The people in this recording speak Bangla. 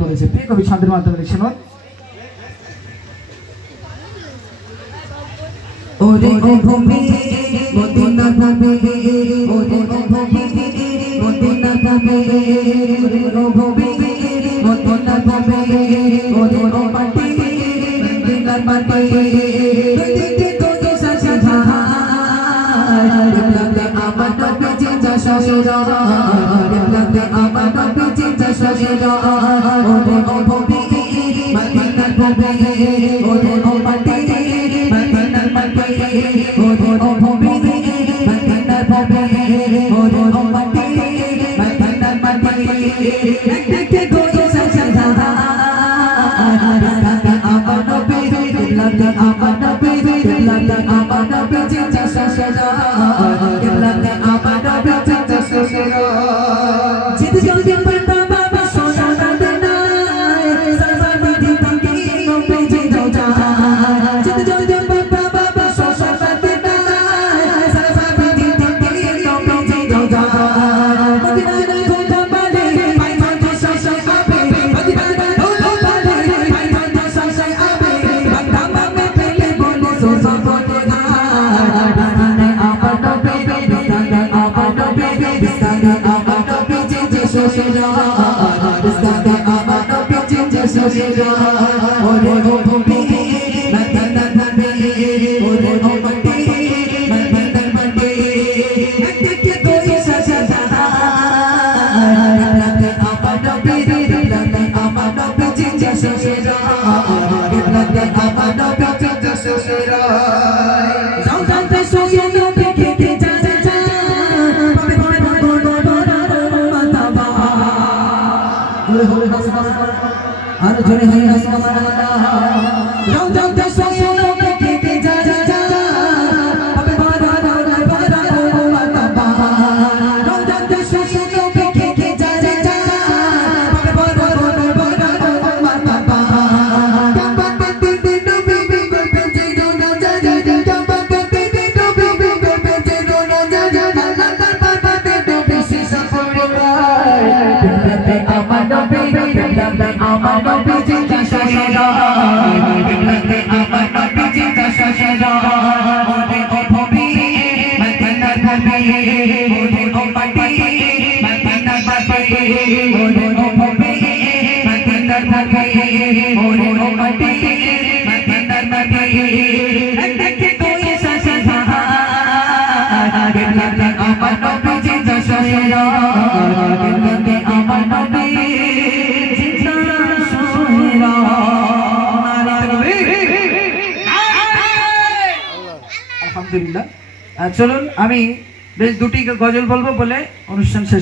করেছে প্রিয় কবি ছন্দের মাধ্যমে লিখছেন ওরে ও ভূমি মদিনা ভূমি ওরে ও ভূমি মদিনা ভূমি ওরে ও ভূমি মদিনা ভূমি ওরে ও মাটি মদিনা মাটি দেখতে তোকে সাজা দেখতে আমার নবী জিন্দা শশীরা দেখতে আমার নবী জিন্দা শশীরা ওরে ও ভূমি মদিনা ভূমি ওরে ও মাটি আর জোরে হয় আলহামদুলিল্লাহ। চলুন আমি বেশ দুটি গজল বলবো বলে অনুষ্ঠান শেষ